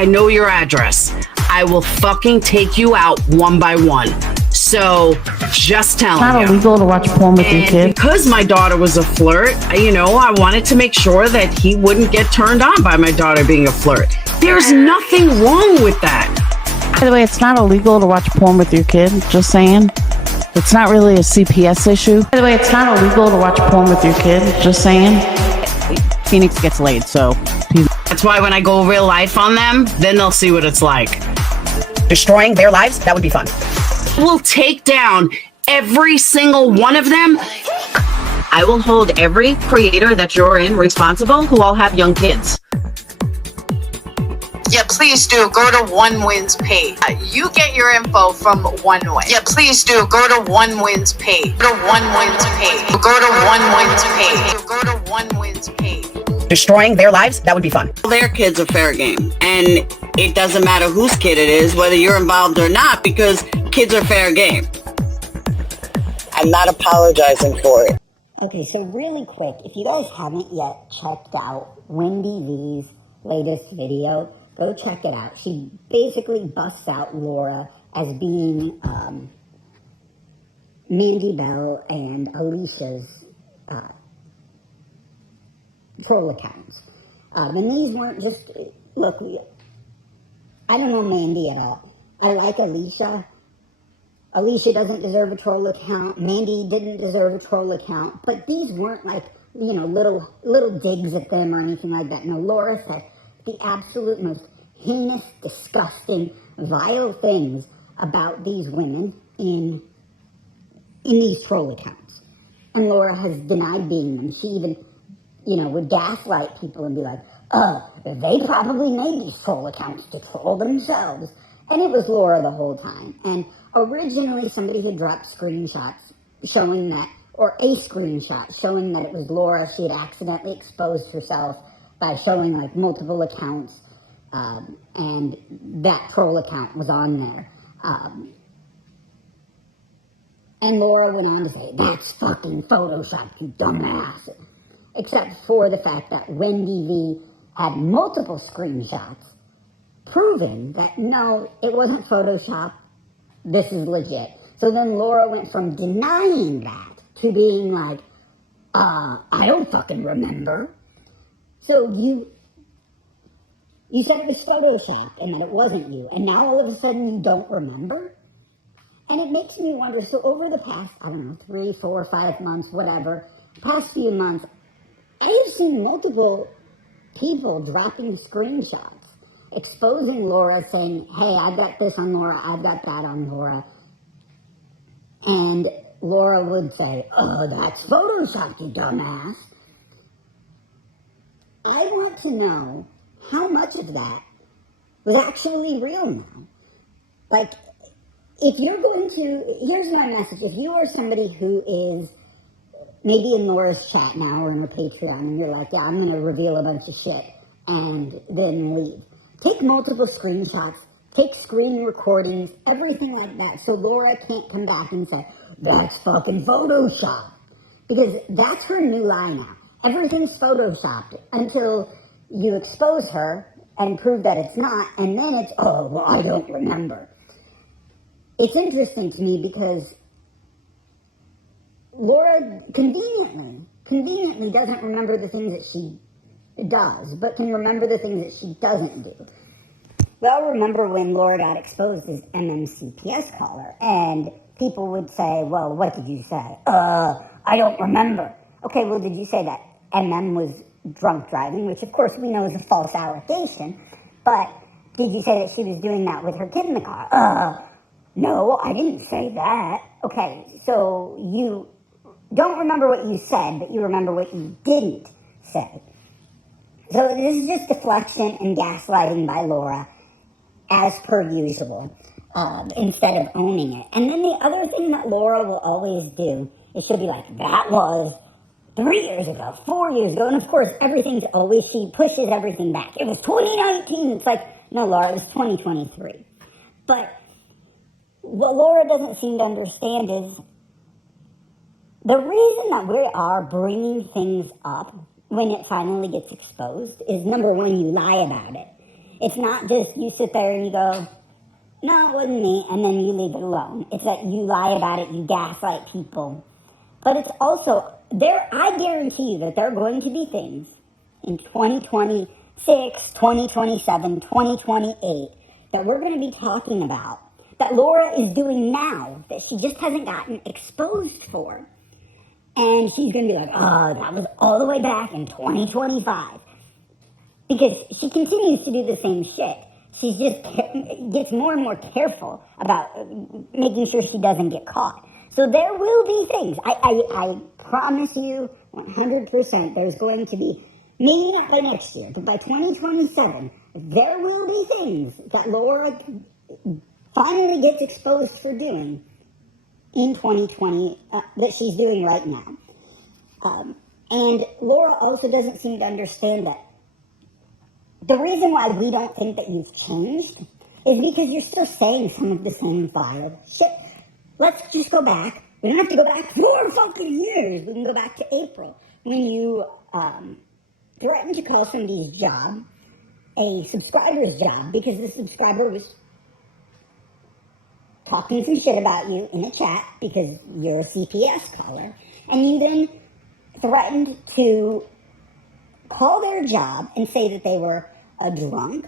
I know your address. I will fucking take you out one by one. So, just telling you. It's not illegal to watch porn with your kid. Because my daughter was a flirt, I wanted to make sure that he wouldn't get turned on by my daughter being a flirt. There's nothing wrong with that. By the way, it's not illegal to watch porn with your kid. Just saying. It's not really a CPS issue. By the way, it's not illegal to watch porn with your kid. Just saying. Phoenix gets laid, so. That's why when I go real life on them, then they'll see what it's like. Destroying their lives, that would be fun. We'll take down every single one of them. I will hold every creator that you're in responsible who all have young kids. Yeah, please do. Go to One Wins page. You get your info from One Win. Yeah, please do. Go to One Wins page. Go to One Wins page. Go to One Wins page. Go to One Wins page. Destroying their lives, that would be fun. Their kids are fair game. And it doesn't matter whose kid it is, whether you're involved or not, because kids are fair game. I'm not apologizing for it. Okay, so really quick, if you guys haven't yet checked out Wendy V's latest video, go check it out. She basically busts out Laura as being Mandy Bell and Alicia's troll accounts. And these weren't just, look, I don't know Mandy at all. I like Alicia. Alicia doesn't deserve a troll account. Mandy didn't deserve a troll account. But these weren't like, little digs at them or anything like that. No, Laura said the absolute most heinous, disgusting, vile things about these women in these troll accounts. And Laura has denied being them. She even, would gaslight people and be like, they probably made these troll accounts to troll themselves. And it was Laura the whole time. And originally somebody had dropped screenshots showing that, or a screenshot showing that it was Laura. She had accidentally exposed herself by showing like multiple accounts. And that troll account was on there. And Laura went on to say, that's fucking Photoshopped, you dumbass. Except for the fact that Wendy V had multiple screenshots proving that no, it wasn't Photoshop, this is legit. So then Laura went from denying that to being like, I don't fucking remember. So you said it was Photoshop and that it wasn't you, and now all of a sudden you don't remember? And it makes me wonder, so over the past, 3, 4, 5 months, whatever, past few months, I've seen multiple people dropping screenshots, exposing Laura, saying, hey, I've got this on Laura, I've got that on Laura. And Laura would say, oh, that's Photoshopped, you dumbass. I want to know how much of that was actually real now. Like, if you're going to, here's my message, if you are somebody who is maybe in Laura's chat now or in her Patreon and you're like, yeah, I'm going to reveal a bunch of shit and then leave. Take multiple screenshots, take screen recordings, everything like that, so Laura can't come back and say, that's fucking Photoshop. Because that's her new lie now. Everything's Photoshopped until you expose her and prove that it's not, and then it's, oh, well, I don't remember. It's interesting to me because Laura conveniently doesn't remember the things that she does, but can remember the things that she doesn't do. Well, remember when Laura got exposed as MMCPS caller, and people would say, well, what did you say? I don't remember. Okay, well, did you say that MM was drunk driving, which of course we know is a false allegation, but did you say that she was doing that with her kid in the car? No, I didn't say that. Okay, so you don't remember what you said, but you remember what you didn't say. So this is just deflection and gaslighting by Laura, as per usual, instead of owning it. And then the other thing that Laura will always do is she'll be like, that was 3 years ago, 4 years ago. And of course, everything's always, she pushes everything back. It was 2019. It's like, no, Laura, it was 2023. But what Laura doesn't seem to understand is the reason that we are bringing things up when it finally gets exposed is, number one, you lie about it. It's not just you sit there and you go, no, it wasn't me, and then you leave it alone. It's that you lie about it, you gaslight people. But it's also, I guarantee you that there are going to be things in 2026, 2027, 2028 that we're going to be talking about that Laura is doing now that she just hasn't gotten exposed for. And she's going to be like, oh, that was all the way back in 2025. Because she continues to do the same shit. She just gets more and more careful about making sure she doesn't get caught. So there will be things. I promise you 100% there's going to be, maybe not by next year, but by 2027, there will be things that Laura finally gets exposed for doing in 2020 that she's doing right now. And Laura also doesn't seem to understand that the reason why we don't think that you've changed is because you're still saying some of the same vile shit. Let's just go back. We don't have to go back 4 fucking years. We can go back to April when you threatened to call somebody's job a subscriber's job because the subscriber was talking some shit about you in a chat because you're a CPS caller. And you then threatened to call their job and say that they were a drunk.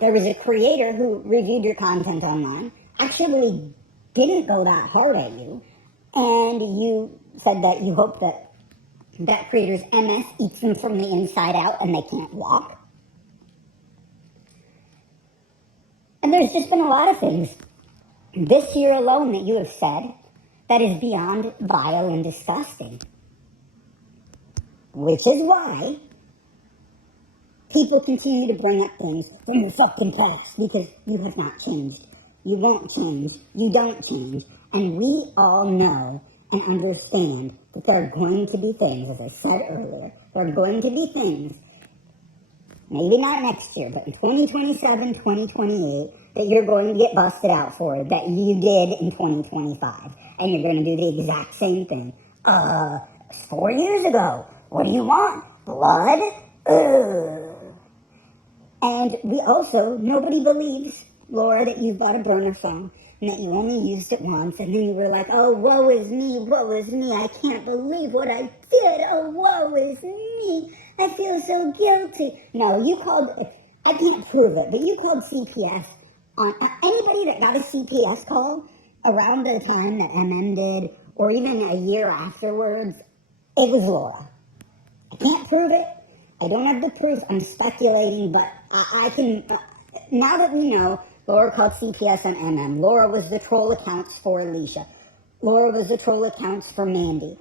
There was a creator who reviewed your content online, actually didn't go that hard at you, and you said that you hope that that creator's MS eats them from the inside out and they can't walk. And there's just been a lot of things this year alone that you have said that is beyond vile and disgusting. Which is why people continue to bring up things from the fucking past, because you have not changed. You won't change. You don't change. And we all know and understand that there are going to be things, as I said earlier, there are going to be things, maybe not next year, but in 2027, 2028, that you're going to get busted out for that you did in 2025. And you're going to do the exact same thing. 4 years ago. What do you want? Blood? Ugh. And we also, nobody believes, Laura, that you bought a burner phone and that you only used it once, and then you were like, oh, woe is me, I can't believe what I did, oh, woe is me, I feel so guilty. No, you called, I can't prove it, but you called CPS on, anybody that got a CPS call around the time that did, or even a year afterwards, it was Laura. I can't prove it. I don't have the proof. I'm speculating, but I can, now that we know, Laura called CPS on Laura was the troll accounts for Alicia. Laura was the troll accounts for Mandy.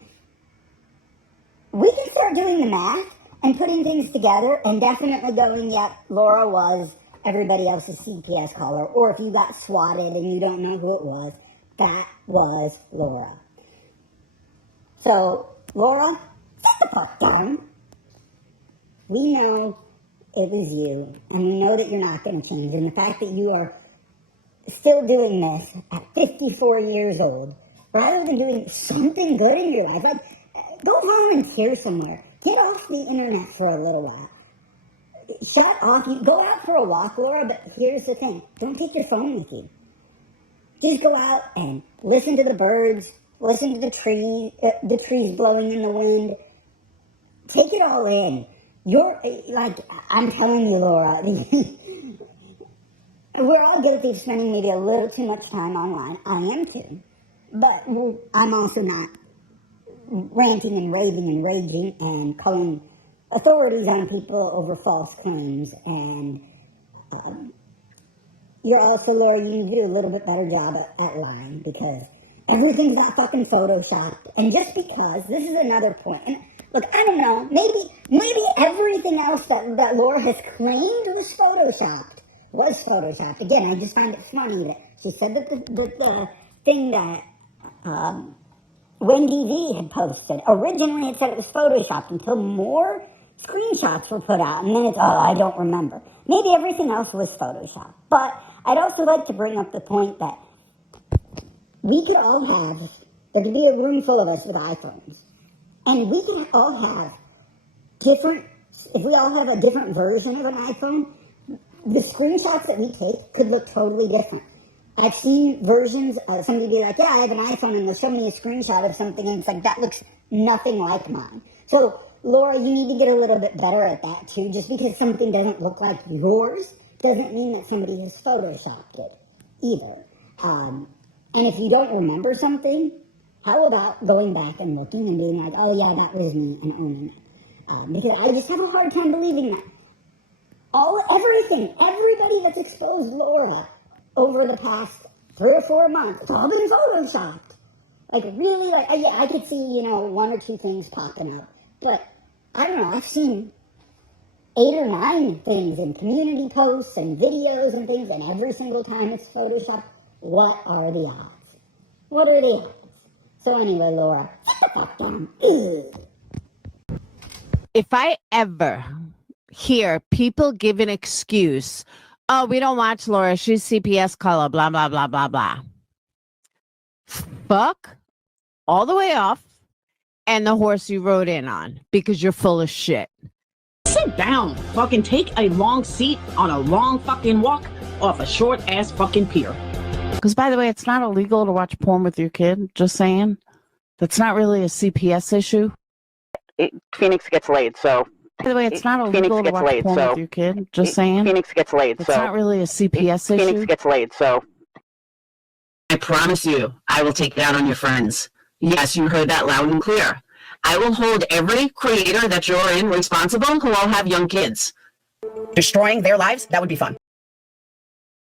We can start doing the math and putting things together and definitely going, yep, Laura was everybody else's CPS caller. Or if you got swatted and you don't know who it was, that was Laura. So, Laura, sit the fuck down. We know it was you, and we know that you're not going to change. And the fact that you are still doing this at 54 years old, rather than doing something good in your life, go volunteer somewhere. Get off the internet for a little while. Shut off. You go out for a walk, Laura, but here's the thing. Don't take your phone with you. Just go out and listen to the birds, listen to the trees blowing in the wind. Take it all in. You're, like, I'm telling you, Laura, we're all guilty of spending maybe a little too much time online. I am too. But I'm also not ranting and raving and raging and calling authorities on people over false claims. And you're also, Laura, you need to do a little bit better job at lying, because everything's not fucking photoshopped. And just because, this is another point. And look, I don't know, maybe everything else that Laura has claimed was photoshopped. Again, I just find it funny that she said that the thing that Wendy V had posted, originally it said it was photoshopped until more screenshots were put out, and then it's, I don't remember. Maybe everything else was photoshopped. But I'd also like to bring up the point that we could all have, there could be a room full of us with iPhones, and we can all have different, if we all have a different version of an iPhone, the screenshots that we take could look totally different. I've seen versions of somebody be like, yeah, I have an iPhone, and they'll show me a screenshot of something, and it's like, that looks nothing like mine. So, Laura, you need to get a little bit better at that, too. Just because something doesn't look like yours doesn't mean that somebody has photoshopped it, either. And if you don't remember something, how about going back and looking and being like, oh, yeah, that was me, and owning it? Because I just have a hard time believing that. Everybody that's exposed Laura over the past 3 or 4 months, it's all been photoshopped. Like, really, like, yeah, I could see, 1 or 2 things popping up. But, I don't know, I've seen 8 or 9 things in community posts and videos and things, and every single time it's photoshopped. What are the odds? What are the odds? So anyway, Laura, sit the fuck down. Ugh. If I ever hear people give an excuse, oh, we don't watch Laura, she's CPS color, blah, blah, blah, blah, blah. Fuck all the way off and the horse you rode in on, because you're full of shit. Sit down. Fucking take a long seat on a long fucking walk off a short ass fucking pier. Because, by the way, it's not illegal to watch porn with your kid, just saying. That's not really a CPS issue. Phoenix gets laid, so. By the way, it's not illegal to watch porn with your kid, just saying. Phoenix gets laid, It's so. not really a CPS issue. Phoenix gets laid, so. I promise you, I will take that on your friends. Yes, you heard that loud and clear. I will hold every creator that you're in responsible who all have young kids. Destroying their lives, that would be fun.